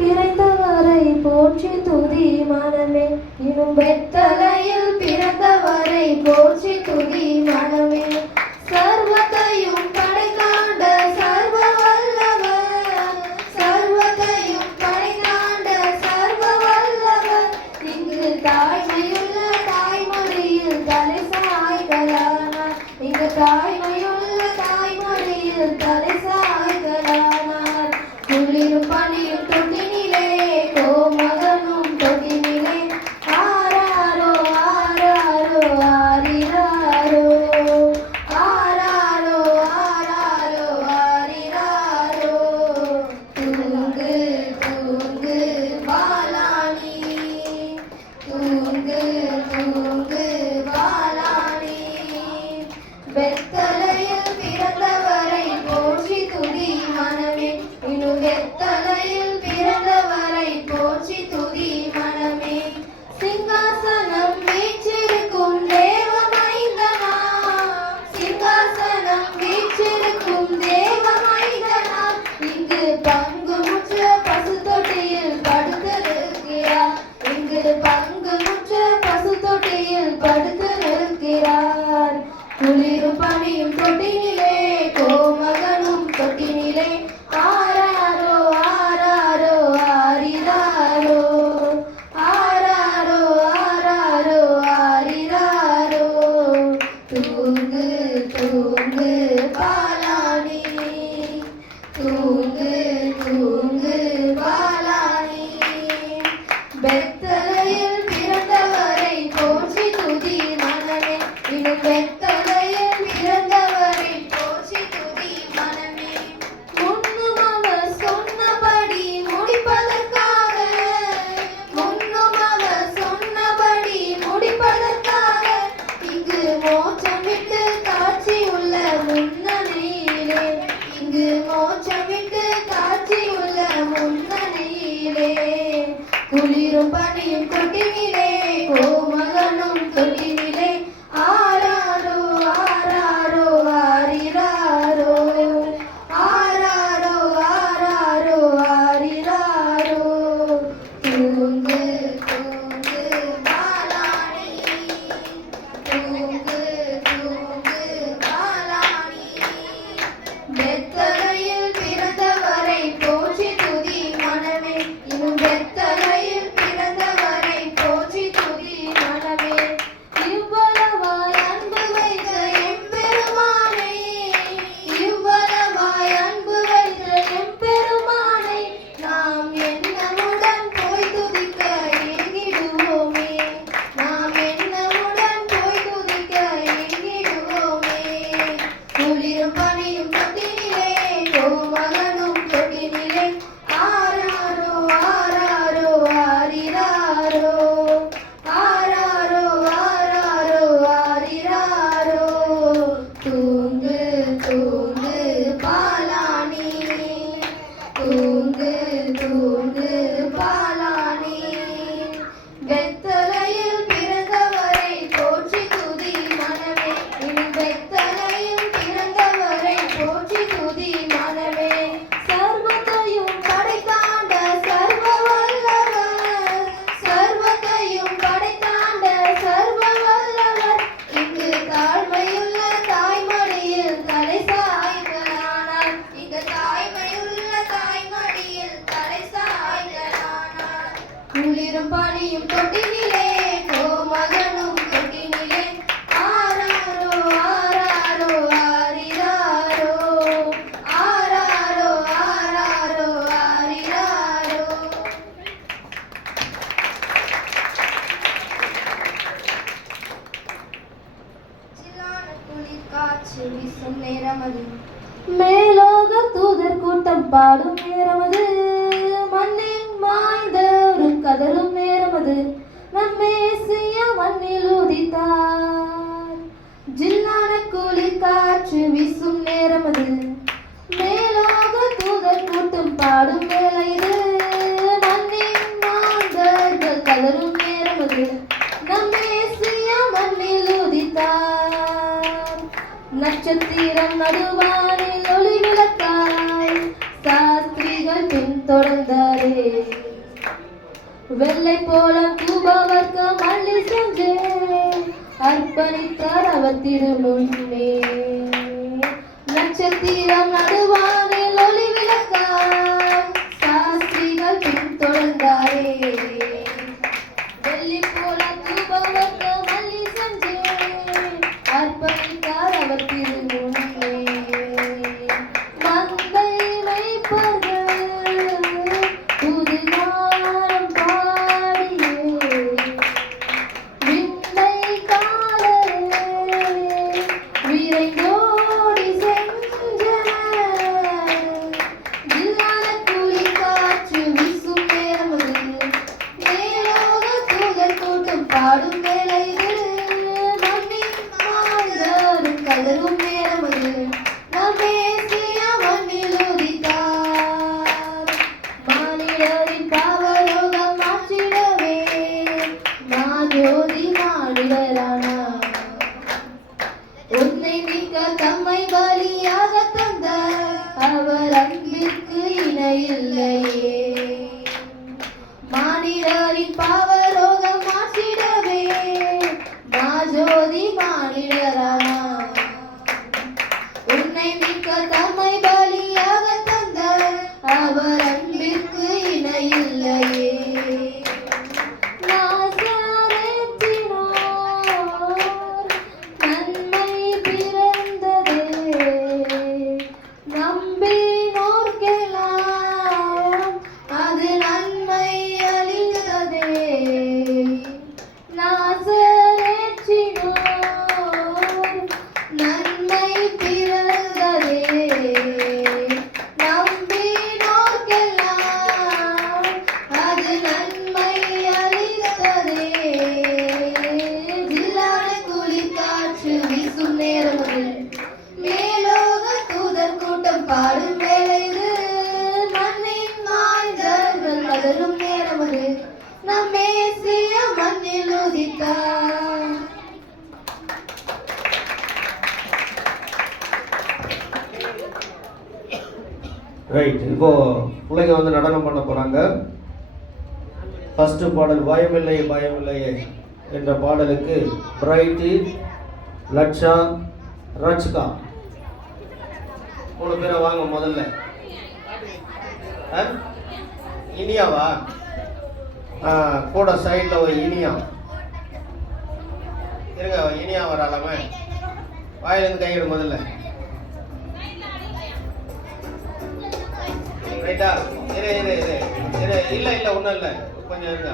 பிறந்தவரை போற்றி துதி மனமே இன்னும் வெத்தலையில் பிறந்தவரை போற்றி துதி மனமே சர்வத்தையும் படைத்தாண்ட சர்வ வல்லவர் சர்வத்தையும் படைத்தாண்ட சர்வ வல்லவர் இங்கு தாய்மையுள்ள தாய்மொழியில் தலை சாய்களானார் இங்கு தாய்மையுள்ள தாய்மொழியில் தலை சாய்களானார் குளிரும் பனியும் தொட்டினிலே கோமகனும் தொட்டினிலே ஆராரோ ஆராரோ ஆரிராரோ ஆராரோ ஆராரோ ஆரிராரோ தூங்கு தூங்கு பாலானி தூங்கு தூங்கு பாலானி வெத்தலையில் பிறந்தவரை போற்றி துதி மனமே இன்னும் வெத்தலையில் பிறந்தவரை போற்றி துதி மனமே சிங்காசனம் வீற்றிருக்கும் தேவ மைந்தனா சிங்காசனம் வீற்றிருக்கும் தேவ மைந்தனா இங்கு பங்குமுற்ற பசு தொட்டியில் படுத்திருக்கிறார் இங்கு பங்குமுற்ற பசு தொட்டியில் படுத்திருக்கிறார் குளிரும் பனியும் தொட்டினிலே கோமகனும் தொட்டினிலே ஆராரோ ஆராரோ ஆரிராரோ ஆராரோ ஆராரோ ஆரிராரோ தூங்கு தூங்கு பாலானி தூங்கு தூங்கு பாலானி வெத்தலையில் பிறந்தவரை போற்றி துதி மனமே இன்னும் வெத்தலையில் பிறந்தவரை போற்றி துதி மனமே முன்னும் அவர் சொன்னபடி முடிப்பதற்காக முன்னும் அவர் சொன்னபடி முடிப்பதற்காக இங்கு மோட்சம் விட்டு காட்சி உள்ள முன்னணியிலே இங்கு மோட்சம் விட்டு காட்சி உள்ள முன்னணியிலே குளிரும் பனியும் தொட்டினிலே கோமகனும் தொட்டினிலே ஆராரோ ஆராரோ ஆரிராரோ ஆராரோ ஆராரோ ஆரிராரோ தூங்கு தூங்கு பாலானி தூங்கு தூங்கு பாலானி வெத்தலையில் பிறந்தவரை போற்றி துதி மனமே இன்னும் வெத்தலையில் பிறந்தவரை போற்றி துதி மனமே இவ்வளவாய் அன்பு வைத்த எம்பெருமானை இவ்வளவாய் அன்பு வைத்த எம்பெருமானை நாம் என்னமுடன் போய் துதிக்க ஏங்கிடுவோமே நாம் என்னமுடன் போய் துதிக்க ஏங்கிடுவோமே குளிரும் பனியும் தொட்டினிலே கோமகனும் தொட்டினிலே ஆராரோ ஆராரோ ஆரிராரோ ஆராரோ ஆராரோ ஆரிராரோ தூங்கு தூங்கு பாலானி தூங்கு தூங்கு பாலானி வெத்தலையில் பிறந்தவரை போற்றி துதி மனமே இன்னும் வெத்தலையில் பிறந்தவரை போற்றி துதி மனமே சர்வத்தையும் படைத்தாண்ட சர்வ வல்லவர் சர்வத்தையும் படைத்தாண்ட சர்வ வல்லவர் இங்கு தாழ்மையுள்ள தாய்மடியில் தலை சாய்களானார் இங்கு தாய்மையுள்ள தாய்மடியில் தலை சாய்களானார் குளிரும் பனியும் தொட்டினிலே கோமகனும் தொட்டினிலே ஆராரோ ஆராரோ ஆரிராரோ ஆராரோ ஆராரோ ஆரிராரோ சில்லான குளிர் காற்று வீசும் நேரமது மேலோக தூதர் கூட்டம் பாடும் நேரமது மண்ணின் மாய்ந்தோரும் கதரும் நேரமது நம்மேசிய மண்ணில் உதித்தார் ஜில்லான குளிர் காற்று வீசும் நேரமது மேலோக தூதர் கூட்டம் பாடும் வேலை இது மண்ணின் மாந்தர்கள் கதரும் நேரமது நம்மேசிய மண்ணில் உதித்தார் நட்சத்திரம் நடுவானில் ஒளி விளக்காய் சாஸ்திரிகள் பின் தொடர்ந்தாரே. வெள்ளை போல தூபவர்க்கம் அள்ளி சென்றே அர்ப்பணித்தார் அவர் திருமுன்னே. நட்சத்திரம் நடுவானில் ஒளி விளக்காய் சாஸ்திரிகள் பின்தொடர்ந்தாரே. வெள்ளி போல தூபவர்க்கம் அள்ளி சென்றே அர்ப்பணித்தார் அவர் திருமுன்னே. மந்தை மேய்ப்பர்கள் புதுகானம் பாடியே விண்ணை காணவே விரைந்தோடி சென்றனர். ஜில்லான குளிர் காற்று வீசும் நேரமது மேலோக தூதர் கூட்டம் பாடும் வேளை இது. மண்ணின் மாந்தரும் கதரும் நேரமது நம் மேசியா மண்ணில் உதித்தார். மானிடரின் பாவரோகம் மாற்றிடவே மாஜோதி மானிடரானார். உன்னை மிக்க தம்மை பலியாக தந்த அவர் அன்பிற்கு இணையில்லையே. மானிடரின் பாவரோகம் மாற்றிடவே மாஜோதி மானிடரானார். உன்னை மிக்க தம்மை பலியாக தந்த அவர் அன்பிற்கு இணையில்லையே. நாசரேத்தினார் நன்மை பிறந்ததே நம்பினோர்க்கெல்லாம் அது நன்மை அளித்ததே. நாசரேத்தினார் நன்மை பிறந்ததே நம்பினோர்க்கெல்லாம் அது நன்மை அளித்ததே. ஜில்லான குளிர் காற்று வீசும் நேரமது மேலோக தூதர் கூட்டம் பாடும் வேளை இது. மண்ணின் மாய்ந்தர்கள் கதரும் நேரமது நம் மேசியா மண்ணில் உதித்தார். ரைட், இப்போ பிள்ளைங்க வந்து நடனம் பண்ண போறாங்க. ஃபர்ஸ்ட் பாடல் பயமில்லையே பயமில்லையே என்ற பாடலுக்கு பிரைட்டி, லட்சா, ரச்கா 3 பேரை வாங்க முதல்ல. இனியாவா? கூட சைடில் ஒரு இனியா இருங்க. இனியா வராலாமே வாயிலிருந்து கையிடு முதல்ல. ரைட்டா? இரு இரு இரு இரு இல்லை இல்லை ஒன்றும் இல்லை, கொஞ்சம் இருங்க.